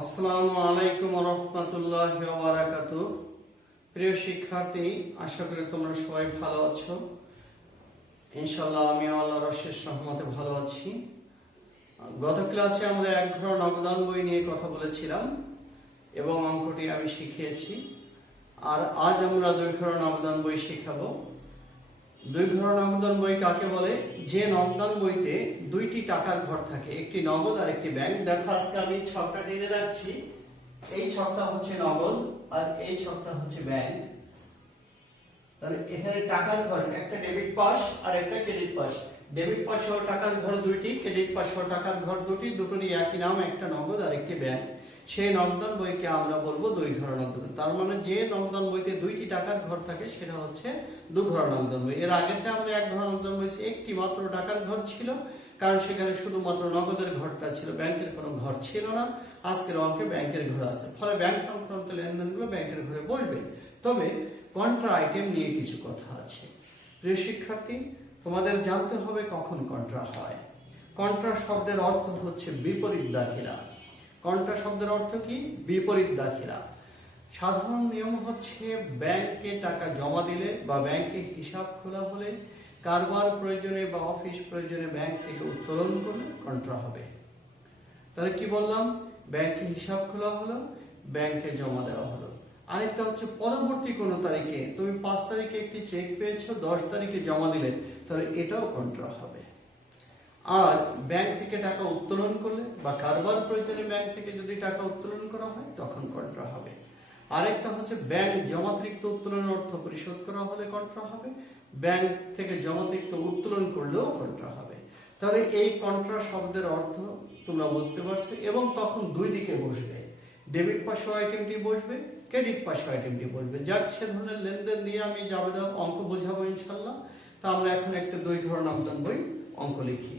আসসালামু আলাইকুম ওয়া রাহমাতুল্লাহি ওয়া বারাকাতুহু। প্রিয় শিক্ষার্থী, আশা করি তোমরা সবাই ভালো আছো। ইনশাআল্লাহ আমিও আল্লাহর অশেষ রহমতে ভালো আছি। গত ক্লাসে আমরা এক ঘর নগদান বই নিয়ে কথা বলেছিলাম এবং অঙ্কটি আমি শিখিয়েছি। আর আজ আমরা দুই ঘর নগদান বই শেখাবো। দুই ঘর নগদান বই কাকে বলে? যে নগদান বইতে দুইটি টাকার ঘর থাকে, একটি নগদ আর একটি ব্যাংক। দেখো আজকে আমি ছকটা টেনে রাখছি। এই ছকটা হচ্ছে নগদ আর এই ছকটা হচ্ছে ব্যাংক। তাহলে এখানে টাকার ঘর, একটা ডেবিট পাশ আর একটা ক্রেডিট পাশ। ডেবিট পাশ সহ টাকার ঘর দুইটি, ক্রেডিট পাশ সহ টাকার ঘর দুটি, দুটোরই একই নাম, একটা নগদ আর একটি ব্যাংক। সেই নগদান বইকে আমরা বলবো দুই ঘর নগদান। তার মানে যে নগদান বইতে দুইটি টাকার ঘর থাকে সেটা হচ্ছে দু ঘর নগদান বই। এর আগেরটা আমরা এক ঘর নগদান বই, একটি মাত্র টাকার ঘর ছিল, কারণ সেখানে শুধুমাত্র নগদের ঘরটা ছিল, ব্যাংকের কোনো ঘর ছিল না। আজকের অঙ্কে ব্যাংকের ঘর আছে, ফলে ব্যাংক সংক্রান্ত লেনদেনগুলো ব্যাংকের ঘরে বসবে। তবে কন্ট্রা আইটেম নিয়ে কিছু কথা আছে। প্রিয় শিক্ষার্থী, তোমাদের জানতে হবে কখন কন্ট্রা হয়। কন্ট্রা শব্দের অর্থ হচ্ছে বিপরীত দাখিলা। কন্ট্রা শব্দের অর্থ কি? বিপরীত দাখিলা। সাধারণ নিয়ম হচ্ছে ব্যাংকে টাকা জমা দিলে বা ব্যাংকে হিসাব খোলা হলে, কারবার প্রয়োজনে বা অফিস প্রয়োজনে ব্যাংক থেকে উত্তোলন করলে কন্ট্রা হবে। তাহলে কি বললাম? ব্যাংকে হিসাব খোলা হলো, ব্যাংকে জমা দেওয়া হলো। আরেকটা হচ্ছে পরবর্তী কোনো তারিখে, তুমি 5 তারিখে একটি চেক পেয়েছো, 10 তারিখে জমা দিলে, তাহলে এটাও কন্ট্রা হবে। আর ব্যাংক থেকে টাকা উত্তোলন করলে বা কারবার প্রয়োজনে ব্যাংক থেকে যদি টাকা উত্তোলন করা হয় তখন কন্ট্রা হবে। আরেকটা হচ্ছে ব্যাংক জমাতিরিক্ত উত্তোলনের অর্থ পরিশোধ করা হলে কন্ট্রা হবে, ব্যাংক থেকে জমাতিরিক্ত উত্তোলন করলেও কন্ট্রা হবে। তাহলে এই কন্ট্রা শব্দের অর্থ তোমরা বুঝতে পারছো, এবং তখন দুই দিকে বসবে, ডেবিট পাশে আইটেমটি বসবে, ক্রেডিট পাশে আইটেমটি বসবে। যাক, সে ধরনের লেনদেন দিয়ে আমি যাবতীয় অঙ্ক বোঝাবো ইনশাল্লাহ। তা আমরা এখন একটা দুই ঘর নগদান বই অঙ্ক লিখি।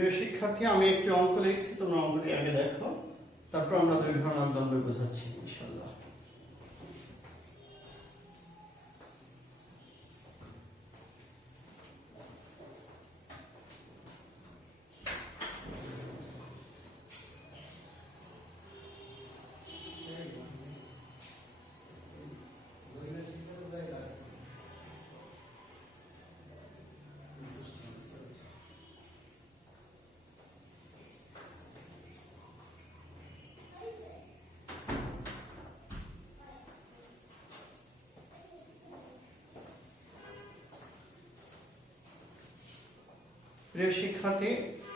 প্রিয় শিক্ষার্থী, আমি একটি অঙ্ক লিখছি, তোমরা অঙ্কটি আগে দেখো, তারপর আমরা দুই ঘর দ্বন্দ্ব বোঝাচ্ছি ইনশাআল্লাহ। প্রিয় শিক্ষার্থী,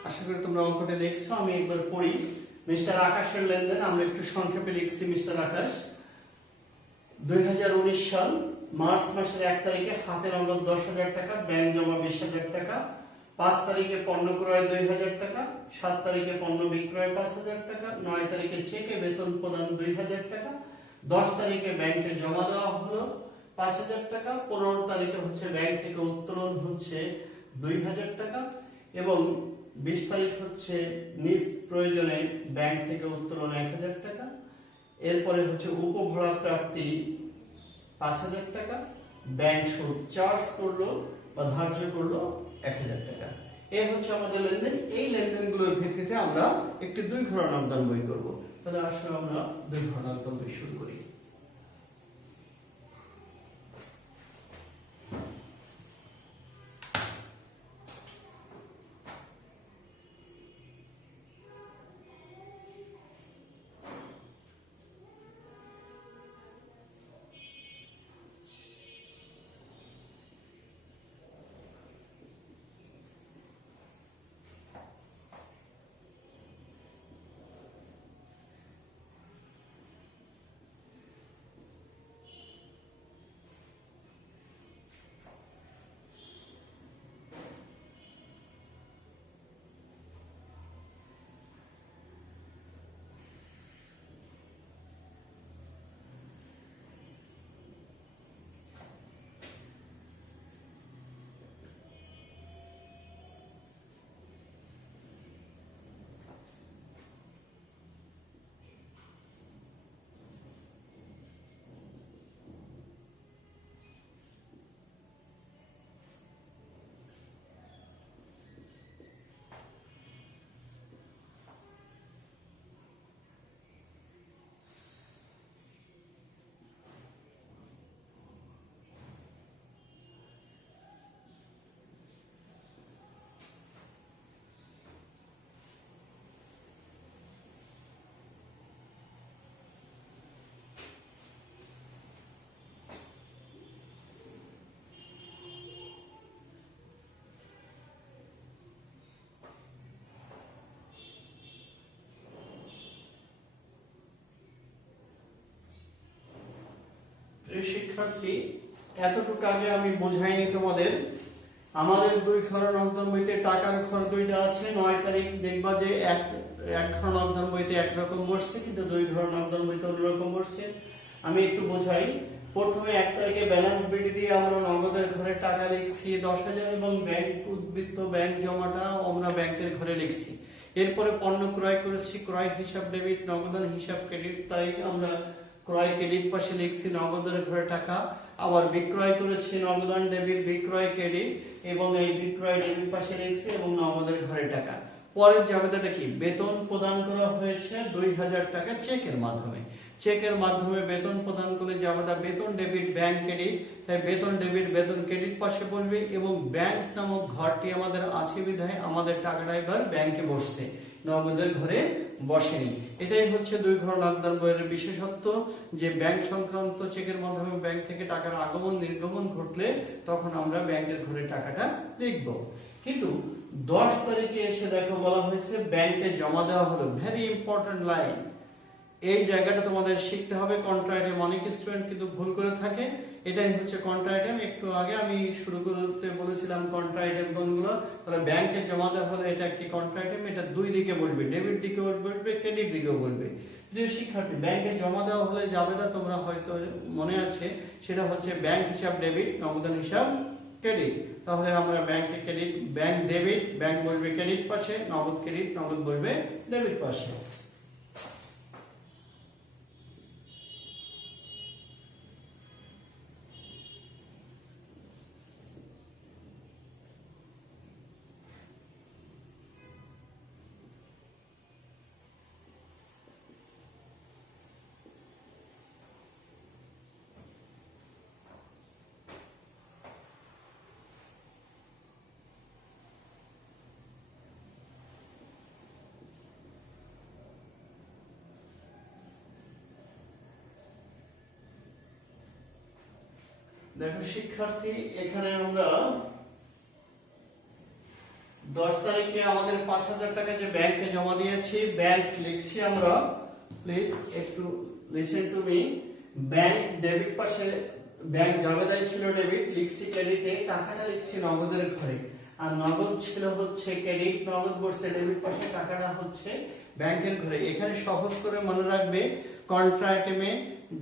আশা করি তোমরা অঙ্কটি দেখছো। আমি একবার পড়ি। মিস্টার আকাশের লেনদেন আমরা একটু সংক্ষেপে লিখছি। মিস্টার আকাশ 2019 সাল মার্চ মাসের 1 তারিখে হাতে নগদ 10,000 টাকা, ব্যাংক জমা 20,000 টাকা, 5 তারিখে পণ্য ক্রয় 2,000 টাকা, 7 তারিখে পণ্য বিক্রয় 5,000 টাকা, 9 তারিখে চেকে বেতন প্রদান 2,000 টাকা, 10 তারিখে ব্যাংকে জমা দেওয়া হলো 5,000 টাকা, 15 তারিখে হচ্ছে ব্যাংক থেকে উত্তোলন হচ্ছে 2,000 টাকা এবং 20 তারিখ হচ্ছে নিজ প্রয়োজনে ব্যাংক থেকে উত্তোলন 1,000 টাকা। এরপরে হচ্ছে উপভোড়া প্রাপ্তি 5,000 টাকা, ব্যাংক সুদ চার্জ করলো বা ধার্য করলো 1,000 টাকা। এই হচ্ছে আমাদের লেনদেন। এই লেনদেনগুলোর ভিত্তিতে আমরা একটি দুই ঘর নগদান বই করব। তাহলে আসলে আমরা দুই ঘর নগদান বই শুরু করি। শিক্ষার্থী, এতটুকু আগে আমি বোঝাইনি তোমাদের। আমাদের দুই ঘর নগদান বইতে টাকার ঘর দুইটা আছে। 9 তারিখ দেখবা যে এক ঘর নগদান বইতে একরকম বসছে, কিন্তু দুই ঘর নগদান বইতে অন্যরকম বসছে। আমি একটু বোঝাই। প্রথমে 1 তারিখে ব্যালেন্স বিডি দিয়ে আমরা নগদের ঘরে টাকা লিখছি 10,000 এবং ব্যাংক উদ্বৃত্ত ব্যাংক জমাটা আমরা ব্যাংকের ঘরে লিখছি। এরপরে পণ্য ক্রয় করেছি, ক্রয় হিসাব ডেবিট, নগদান হিসাব ক্রেডিট, তাই আমরা ক্রয় ক্রেডিট পাশে লিখছি নগদের ঘরে টাকা। আবার বিক্রয় করেছি নগদান ডেবিট, বিক্রয় ক্রেডিট এবং এই বিক্রয় ডেবিট পাশে লিখছি এবং নগদের ঘরে টাকা। পরের জাবেদাটা কি? বেতন প্রদান করা হয়েছে 2,000 টাকা চেকের মাধ্যমে। চেকের মাধ্যমে বেতন প্রদান করলে জাবেদা বেতন ডেবিট ব্যাংক ক্রেডিট, তাই বেতন ডেবিট বেতন ক্রেডিট পাশে পড়বে এবং ব্যাংক নামক ঘরটি আমাদের আছে বিধায় আমাদের টাকাটা এবার ব্যাংকে বসছে, নগদের ঘরে বসেনি। এটাই হচ্ছে দুই ঘর নগদান বইয়ের বিশেষত্ব, যে ব্যাংক সংক্রান্ত চেকের মাধ্যমে ব্যাংক থেকে টাকার আগমন নির্গমন ঘটলে তখন আমরা ব্যাংকের ঘরে টাকাটা লিখব। কিন্তু 10 তারিখে এসে দেখো বলা হয়েছে ব্যাংকে জমা দেওয়া হলো। ভেরি ইম্পর্টেন্ট লাইন, এই জায়গাটা তোমাদের শিখতে হবে। কন্ট্রা আইটেম অনেক স্টুডেন্ট কিন্তু ভুল করে থাকে। এটাই হচ্ছে কন্ট্রা আইটেম। একটু আগে আমি শুরু করতে বলেছিলাম কন্ট্রা আইটেম কোনগুলো। তাহলে ব্যাংকে জমা দেওয়া হলে এটা একটি কন্ট্রা আইটেম, এটা দুই দিকে বসবে, ডেবিট দিকেও বসবে ক্রেডিট দিকেও বসবে। প্রিয় শিক্ষার্থী, ব্যাংকে জমা দেওয়া হলে যাবে না, তোমরা হয়তো মনে আছে, সেটা হচ্ছে ব্যাংক হিসাব ডেবিট, নগদান হিসাব ক্রেডিট। তাহলে আমরা ব্যাংকে ক্রেডিট, ব্যাংক ডেবিট, ব্যাংক বসবে ক্রেডিট পাশে, নগদ ক্রেডিট, নগদ বসবে ডেবিট পাশে। দেখো শিক্ষার্থী, এখানে আমরা 10 তারিখে আমাদের 5,000 টাকা যে ব্যাংকে জমা দিয়েছি, ব্যাংক লিখছি আমরা, প্লিজ একটু listen to me. Bank debit পাশে, ব্যাংক জাবেদায় ছিল ডেবিট, লিখছি ক্রেডিটে, টাকাটা লিখছি নগদের ঘরে, আর নগদ ছিল হচ্ছে ক্রেডিট, নগদ বসছে ডেবিট পাশে, টাকাটা হচ্ছে ব্যাংকের ঘরে। এখানে সহজ করে মনে রাখবে, কন্ট্রা আইটেমে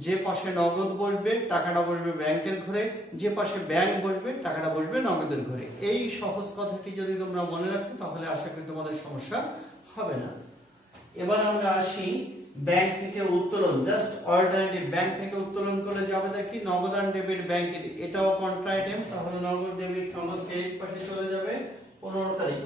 যে পাশে নগদ বসবে টাকাটা বসবে ব্যাংকের ঘরে, যে পাশে ব্যাংক বসবে টাকাটা বসবে নগদের ঘরে। এই সহজ কথাটি যদি তোমরা মনে রাখো তাহলে আশা করি তোমাদের সমস্যা হবে না। এবার আমরা আসি ব্যাংক থেকে উত্তোলন, জাস্ট অল্টারনেটিভ, ব্যাংক থেকে উত্তোলন করে যাবে দেখি নগদ আর ডেবিট ব্যাংকের, এটাও কন্ট্রা আইটেম, তাহলে নগদ ডেবিট নগদ ক্রেডিট পাশে চলে যাবে 15 তারিখ।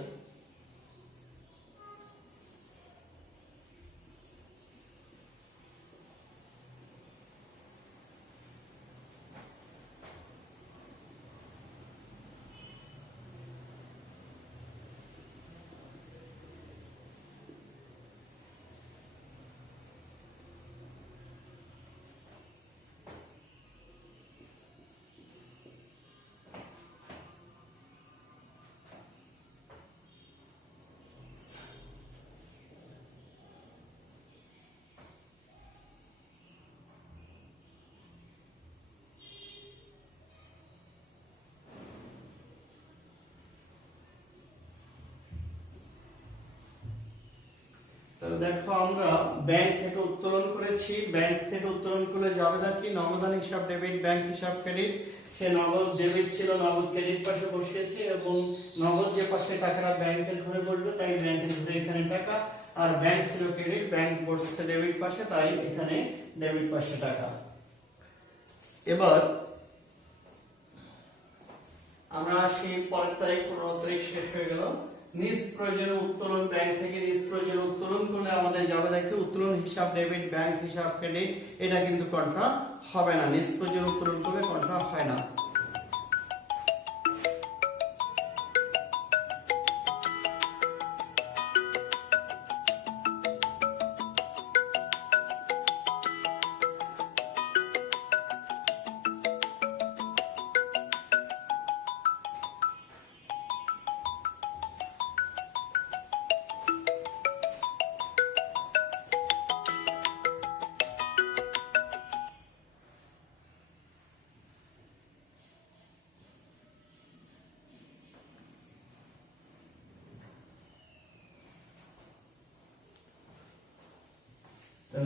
তাহলে দেখো আমরা ব্যাংক থেকে উত্তোলন করেছি, ব্যাংক থেকে উত্তোলন করে যাবে কি নগদান হিসাব ডেবিট, ব্যাংক হিসাব ক্রেডিট। সে নগদ ডেবিট ছিল, নগদ ক্রেডিট পাশে বসিয়েছে, এবং নগদ যে পাশে টাকাটা ব্যাংকের ঘরে বসবে তাই ব্যাংকের ঘরে এখানে টাকা, আর ব্যাংক ছিল ক্রেডিট, ব্যাংক বসছে ডেবিট পাশে তাই এখানে ডেবিট পাশে টাকা। এবার আমরা আসি পরের তারিখ, 15 তারিখ শেষ হয়ে গেল। নিজ প্রয়োজনে উত্তোলন, ব্যাংক থেকে নিজ প্রয়োজনে উত্তোলন করলে আমাদের যাবে নাকি উত্তোলন হিসাব ডেবিট, ব্যাংক হিসাব ক্রেডিট, এটা কিন্তু কন্ট্রা হবে না, নিজ প্রয়োজনে উত্তোলন করলে কন্ট্রা হয় না।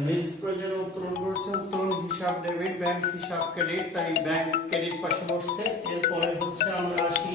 নিজ প্রয়োজনে উত্তোলন করছে, উত্তোলন হিসাব ডেবিট, ব্যাংক হিসাব ক্রেডিট, তাই ব্যাংক ক্রেডিট পাশে বসছে। এরপরে হচ্ছে আমরা আসি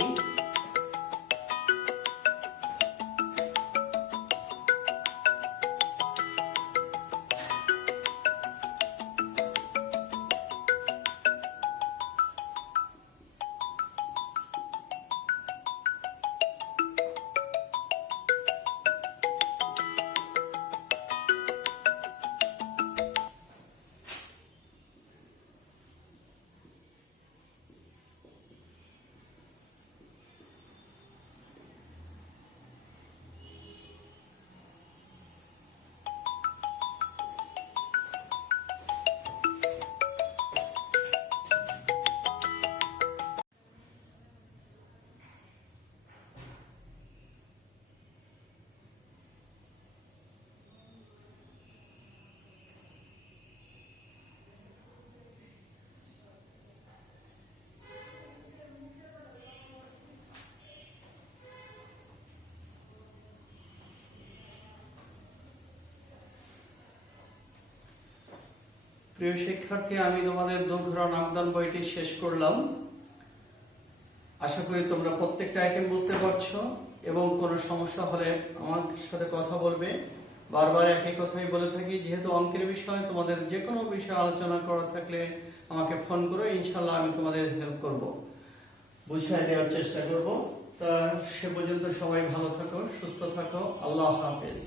প্রিয় শিক্ষার্থী, আমি তোমাদের দুঘরা নামদান বইটি শেষ করলাম। আশা করি তোমরা প্রত্যেকটা আইটেম বুঝতে পারছো এবং কোনো সমস্যা হলে আমার সাথে কথা বলবে। বারবার একই কথাই বলে থাকি, যেহেতু অঙ্কের বিষয়, তোমাদের যে কোনো বিষয়ে আলোচনা করা থাকলে আমাকে ফোন করো, ইনশাল্লাহ আমি তোমাদের হেল্প করব, বুঝিয়ে দেওয়ার চেষ্টা করব। তা সে পর্যন্ত সবাই ভালো থাকো, সুস্থ থাকো। আল্লাহ হাফেজ।